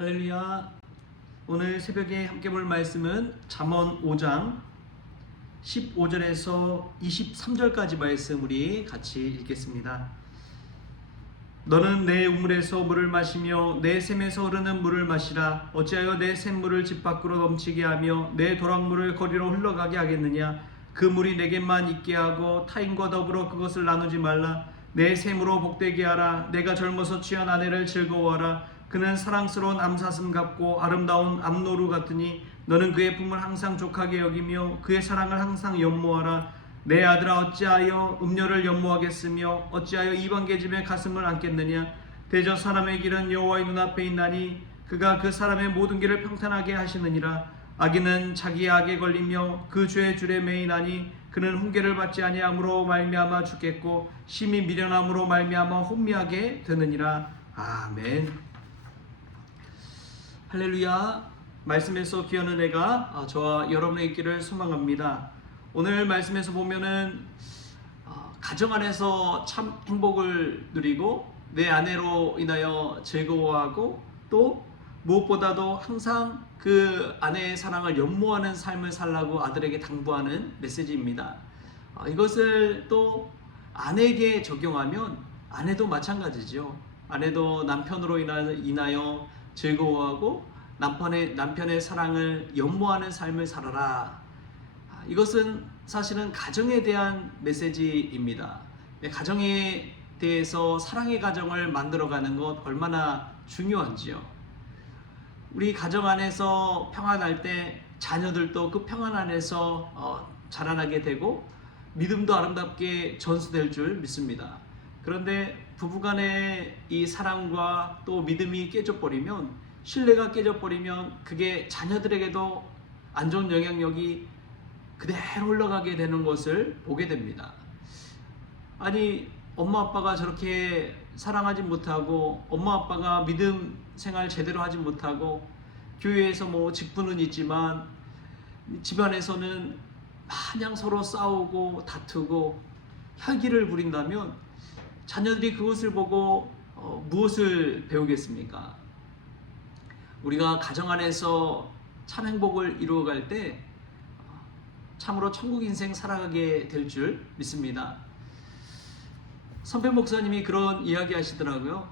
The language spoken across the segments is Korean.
할렐루야. 오늘 새벽에 함께 볼 말씀은 잠언 5장 15절에서 23절까지 말씀 우리 같이 읽겠습니다. 너는 내 우물에서 물을 마시며 내 샘에서 흐르는 물을 마시라. 어찌하여 내 샘물을 집 밖으로 넘치게 하며 내 도랑물을 거리로 흘러가게 하겠느냐. 그 물이 내게만 있게 하고 타인과 더불어 그것을 나누지 말라. 내 샘으로 복되게 하라. 내가 젊어서 취한 아내를 즐거워하라. 그는 사랑스러운 암사슴 같고 아름다운 암노루 같으니 너는 그의 품을 항상 족하게 여기며 그의 사랑을 항상 연모하라. 내 아들아, 어찌하여 음녀를 연모하겠으며 어찌하여 이방 계집의 가슴을 안겠느냐. 대저 사람의 길은 여호와의 눈앞에 있나니 그가 그 사람의 모든 길을 평탄하게 하시느니라. 악인은 자기의 악에 걸리며 그 죄의 줄에 매이나니 그는 훈계를 받지 아니함으로 말미암아 죽겠고 심히 미련함으로 말미암아 혼미하게 되느니라. 아멘. 할렐루야. 말씀에서 귀한 은혜가 저와 여러분의 있기를 소망합니다. 오늘 말씀에서 보면은 가정 안에서 참 행복을 누리고 내 아내로 인하여 즐거워하고 또 무엇보다도 항상 그 아내의 사랑을 연모하는 삶을 살라고 아들에게 당부하는 메시지입니다. 이것을 또 아내에게 적용하면 아내도 마찬가지죠. 아내도 남편으로 인하여 즐거워하고 남편의 사랑을 연모하는 삶을 살아라. 이것은 사실은 가정에 대한 메시지입니다. 가정에 대해서 사랑의 가정을 만들어가는 것 얼마나 중요한지요. 우리 가정 안에서 평안할 때 자녀들도 그 평안 안에서 자라나게 되고 믿음도 아름답게 전수될 줄 믿습니다. 그런데 부부간의 이 사랑과 또 믿음이 깨져버리면, 신뢰가 깨져버리면 그게 자녀들에게도 안 좋은 영향력이 그대로 흘러가게 되는 것을 보게 됩니다. 아니, 엄마 아빠가 저렇게 사랑하지 못하고 엄마 아빠가 믿음 생활 제대로 하지 못하고 교회에서 뭐 직분은 있지만 집안에서는 마냥 서로 싸우고 다투고 혈기를 부린다면 자녀들이 그것을 보고 무엇을 배우겠습니까? 우리가 가정 안에서 참 행복을 이루어갈 때 참으로 천국 인생 살아가게 될 줄 믿습니다. 선배 목사님이 그런 이야기 하시더라고요.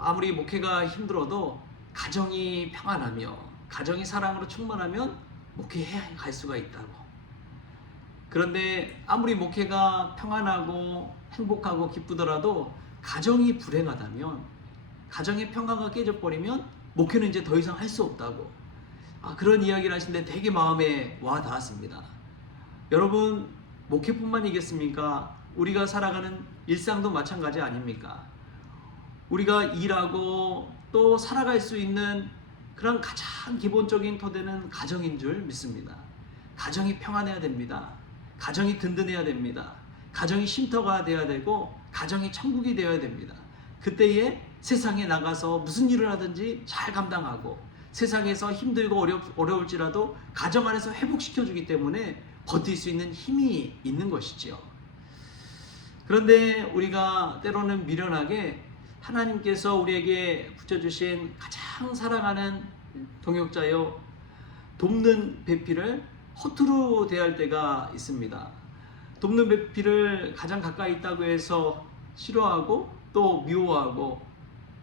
아무리 목회가 힘들어도 가정이 평안하며 가정이 사랑으로 충만하면 목회해 갈 수가 있다고. 그런데 아무리 목회가 평안하고 행복하고 기쁘더라도 가정이 불행하다면, 가정의 평화가 깨져버리면 목회는 이제 더 이상 할 수 없다고 그런 이야기를 하시는데 되게 마음에 와 닿았습니다. 여러분, 목회뿐만이겠습니까? 우리가 살아가는 일상도 마찬가지 아닙니까? 우리가 일하고 또 살아갈 수 있는 그런 가장 기본적인 토대는 가정인 줄 믿습니다. 가정이 평안해야 됩니다. 가정이 든든해야 됩니다. 가정이 쉼터가 되어야 되고 가정이 천국이 되어야 됩니다. 그때에 세상에 나가서 무슨 일을 하든지 잘 감당하고 세상에서 힘들고 어려울지라도 가정 안에서 회복시켜주기 때문에 버틸 수 있는 힘이 있는 것이죠. 그런데 우리가 때로는 미련하게 하나님께서 우리에게 붙여주신 가장 사랑하는 동역자여 돕는 배필을 허투루 대할 때가 있습니다. 돕는 배필을 가장 가까이 있다고 해서 싫어하고 또 미워하고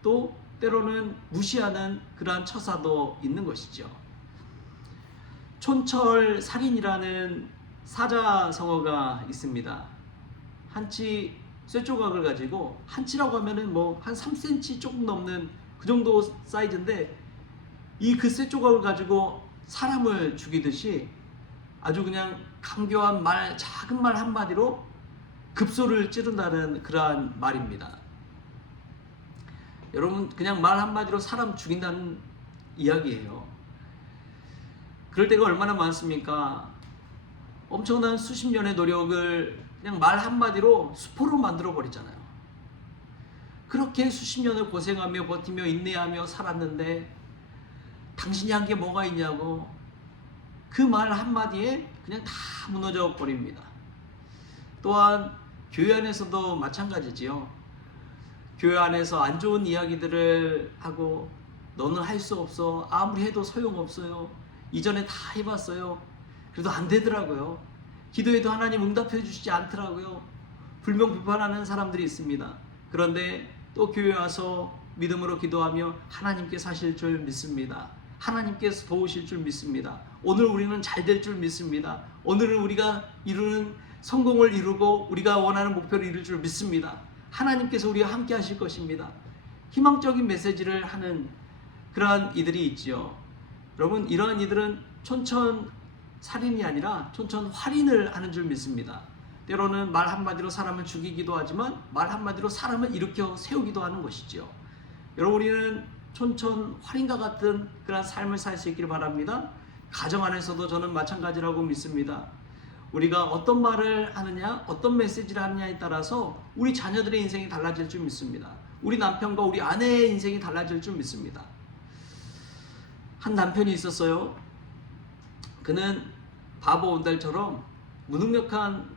또 때로는 무시하는 그러한 처사도 있는 것이죠. 촌철살인이라는 사자성어가 있습니다. 한치 쇠조각을 가지고, 한치라고 하면은 뭐 한 3cm 조금 넘는 그 정도 사이즈인데, 이 그 쇠조각을 가지고 사람을 죽이듯이 아주 그냥 강교한 말, 작은 말 한마디로 급소를 찌른다는 그러한 말입니다. 여러분, 그냥 말 한마디로 사람 죽인다는 이야기예요. 그럴 때가 얼마나 많습니까? 엄청난 수십 년의 노력을 그냥 말 한마디로 수포로 만들어 버리잖아요. 그렇게 수십 년을 고생하며 버티며 인내하며 살았는데 당신이 한 게 뭐가 있냐고 그 말 한마디에 그냥 다 무너져 버립니다. 또한 교회 안에서도 마찬가지지요. 교회 안에서 안 좋은 이야기들을 하고 너는 할 수 없어. 아무리 해도 소용없어요. 이전에 다 해봤어요. 그래도 안 되더라고요. 기도해도 하나님 응답해 주시지 않더라고요. 불평불만하는 사람들이 있습니다. 그런데 또 교회 와서 믿음으로 기도하며 하나님께서 하실 줄 믿습니다. 하나님께서 도우실 줄 믿습니다. 오늘 우리는 잘 될 줄 믿습니다. 오늘은 우리가 이루는 성공을 이루고 우리가 원하는 목표를 이룰 줄 믿습니다. 하나님께서 우리와 함께 하실 것입니다. 희망적인 메시지를 하는 그러한 이들이 있지요. 여러분, 이러한 이들은 촌천살인이 아니라 촌천활인을 하는 줄 믿습니다. 때로는 말 한마디로 사람을 죽이기도 하지만 말 한마디로 사람을 일으켜 세우기도 하는 것이지요. 여러분, 우리는 촌천활인과 같은 그런 삶을 살 수 있기를 바랍니다. 가정 안에서도 저는 마찬가지라고 믿습니다. 우리가 어떤 말을 하느냐, 어떤 메시지를 하느냐에 따라서 우리 자녀들의 인생이 달라질 줄 믿습니다. 우리 남편과 우리 아내의 인생이 달라질 줄 믿습니다. 한 남편이 있었어요. 그는 바보 온달처럼 무능력한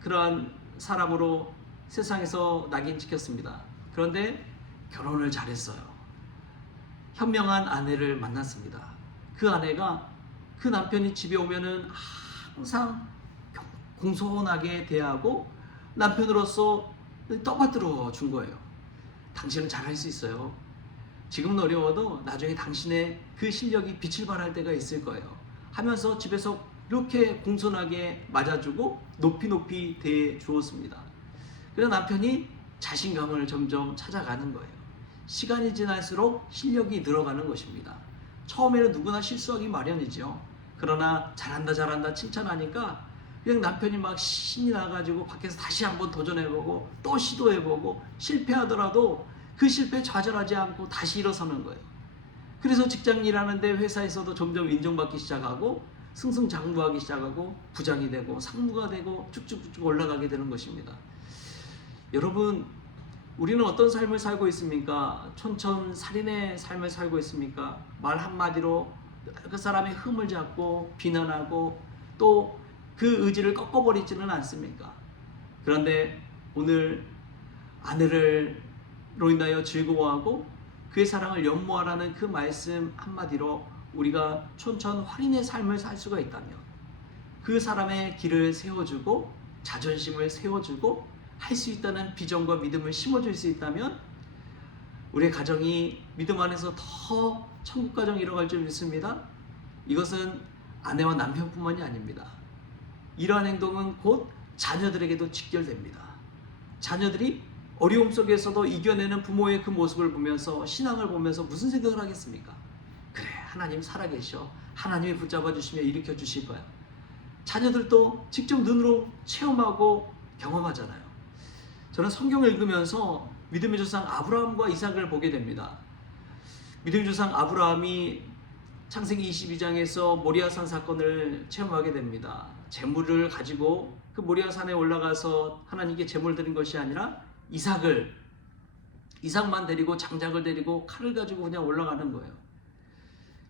그러한 사람으로 세상에서 낙인 찍혔습니다. 그런데 결혼을 잘했어요. 현명한 아내를 만났습니다. 그 아내가 그 남편이 집에 오면은 항상 공손하게 대하고 남편으로서 떠받들어 준 거예요. 당신은 잘할 수 있어요. 지금은 어려워도 나중에 당신의 그 실력이 빛을 발할 때가 있을 거예요. 하면서 집에서 이렇게 공손하게 맞아주고 높이 대해 주었습니다. 그래서 남편이 자신감을 점점 찾아가는 거예요. 시간이 지날수록 실력이 늘어가는 것입니다. 처음에는 누구나 실수하기 마련이죠. 그러나 잘한다 칭찬하니까 그냥 남편이 막 신이 나가지고 밖에서 다시 한번 도전해보고 또 시도해보고 실패하더라도 그 실패에 좌절하지 않고 다시 일어서는 거예요. 그래서 직장 일하는데 회사에서도 점점 인정받기 시작하고 승승장구하기 시작하고 부장이 되고 상무가 되고 쭉쭉 올라가게 되는 것입니다. 여러분, 우리는 어떤 삶을 살고 있습니까? 촌천살인의 삶을 살고 있습니까? 말 한마디로 그 사람의 흠을 잡고 비난하고 또 그 의지를 꺾어버리지는 않습니까? 그런데 오늘 아내로 인하여 즐거워하고 그의 사랑을 연모하라는 그 말씀 한마디로 우리가 촌천활인의 삶을 살 수가 있다면, 그 사람의 길을 세워주고 자존심을 세워주고 할 수 있다는 비전과 믿음을 심어줄 수 있다면 우리의 가정이 믿음 안에서 더 천국 가정 이뤄갈 줄 믿습니다. 이것은 아내와 남편뿐만이 아닙니다. 이러한 행동은 곧 자녀들에게도 직결됩니다. 자녀들이 어려움 속에서도 이겨내는 부모의 그 모습을 보면서, 신앙을 보면서 무슨 생각을 하겠습니까? 그래, 하나님 살아계셔. 하나님이 붙잡아 주시며 일으켜 주실 거야. 자녀들도 직접 눈으로 체험하고 경험하잖아요. 저는 성경을 읽으면서 믿음의 조상 아브라함과 이삭을 보게 됩니다. 믿음의 조상 아브라함이 창세기 22장에서 모리아산 사건을 체험하게 됩니다. 재물을 가지고 그 모리아산에 올라가서 하나님께 재물 드린 것이 아니라 이삭만 데리고 장작을 데리고 칼을 가지고 그냥 올라가는 거예요.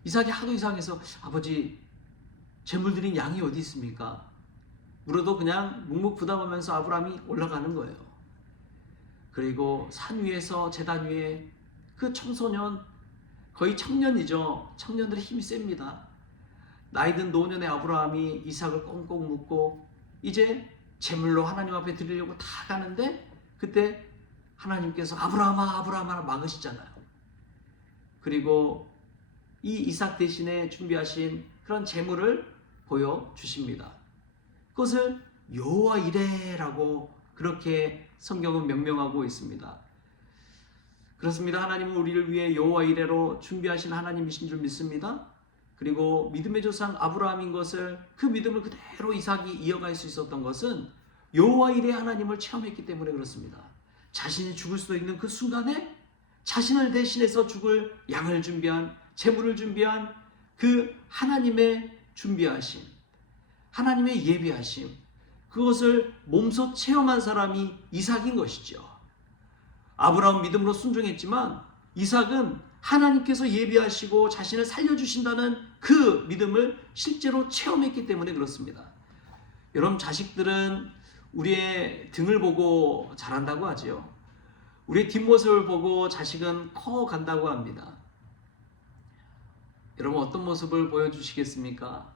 이삭이 하도 이상해서 아버지, 재물 드린 양이 어디 있습니까? 물어도 그냥 묵묵부답하면서 아브라함이 올라가는 거예요. 그리고 산 위에서 제단 위에 그 청소년, 거의 청년이죠. 청년들의 힘이 셉니다. 나이든 노년의 아브라함이 이삭을 꽁꽁 묶고 이제 제물로 하나님 앞에 드리려고 다 가는데, 그때 하나님께서 아브라함아 막으시잖아요. 그리고 이 이삭 대신에 준비하신 그런 제물을 보여주십니다. 그것을 여호와 이레라고 그렇게 성경은 명명하고 있습니다. 그렇습니다. 하나님은 우리를 위해 여호와 이레로 준비하신 하나님이신 줄 믿습니다. 그리고 믿음의 조상 아브라함인 것을, 그 믿음을 그대로 이삭이 이어갈 수 있었던 것은 여호와 이레 하나님을 체험했기 때문에 그렇습니다. 자신이 죽을 수도 있는 그 순간에 자신을 대신해서 죽을 양을 준비한, 제물을 준비한 그 하나님의 준비하심, 하나님의 예비하심, 그것을 몸소 체험한 사람이 이삭인 것이죠. 아브라함은 믿음으로 순종했지만 이삭은 하나님께서 예비하시고 자신을 살려주신다는 그 믿음을 실제로 체험했기 때문에 그렇습니다. 여러분, 자식들은 우리의 등을 보고 자란다고 하지요. 우리의 뒷모습을 보고 자식은 커간다고 합니다. 여러분 어떤 모습을 보여주시겠습니까?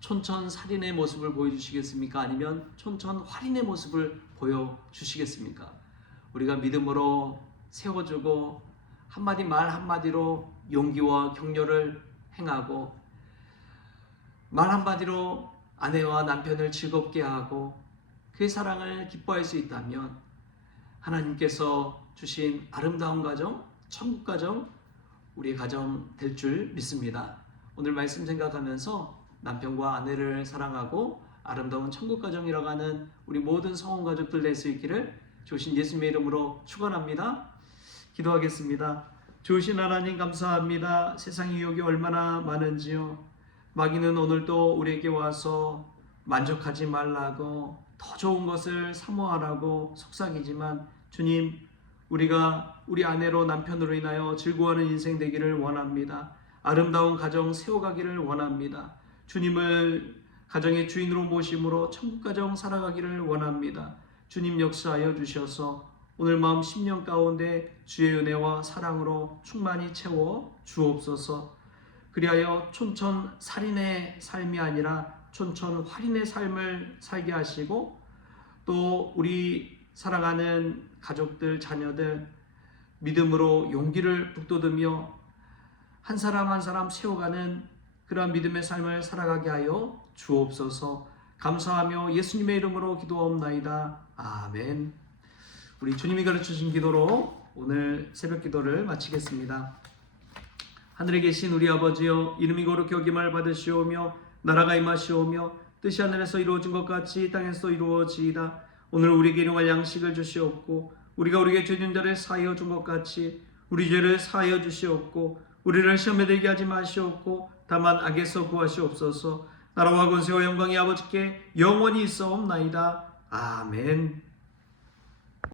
촌천살인의 모습을 보여주시겠습니까? 아니면 촌천활인의 모습을 보여주시겠습니까? 우리가 믿음으로 세워주고 한마디 말 한마디로 용기와 격려를 행하고 말 한마디로 아내와 남편을 즐겁게 하고 그의 사랑을 기뻐할 수 있다면 하나님께서 주신 아름다운 가정, 천국 가정, 우리의 가정 될 줄 믿습니다. 오늘 말씀 생각하면서 남편과 아내를 사랑하고 아름다운 천국 가정이라고 하는 우리 모든 성원 가족들 될 수 있기를 주신 예수님의 이름으로 축원합니다. 기도하겠습니다. 주신 하나님 감사합니다. 세상 유혹이 얼마나 많은지요. 마귀는 오늘도 우리에게 와서 만족하지 말라고 더 좋은 것을 사모하라고 속삭이지만 주님, 우리가 우리 아내로 남편으로 인하여 즐거워하는 인생 되기를 원합니다. 아름다운 가정 세워가기를 원합니다. 주님을 가정의 주인으로 모심으로 천국 가정 살아가기를 원합니다. 주님 역사하여 주셔서 오늘 마음 심령 가운데 주의 은혜와 사랑으로 충만히 채워 주옵소서. 그리하여 촌천살인의 삶이 아니라 촌천활인의 삶을 살게 하시고 또 우리 사랑하는 가족들, 자녀들 믿음으로 용기를 북돋으며 한 사람 한 사람 세워가는 그러한 믿음의 삶을 살아가게 하여 주옵소서. 감사하며 예수님의 이름으로 기도하옵나이다. 아멘. 우리 주님이 가르쳐주신 기도로 오늘 새벽 기도를 마치겠습니다. 하늘에 계신 우리 아버지여, 이름이 거룩히 여김을 받으시오며 나라가 임하시오며 뜻이 하늘에서 이루어진 것 같이 땅에서 이루어지이다. 오늘 우리에게 일용할 양식을 주시옵고 우리가 우리에게 죄진 자를 사하여 준 것 같이 우리 죄를 사하여 주시옵고 우리를 시험에 들게 하지 마시옵고 다만 악에서 구하시옵소서. 나라와 권세와 영광이 아버지께 영원히 있사옵나이다. 아멘.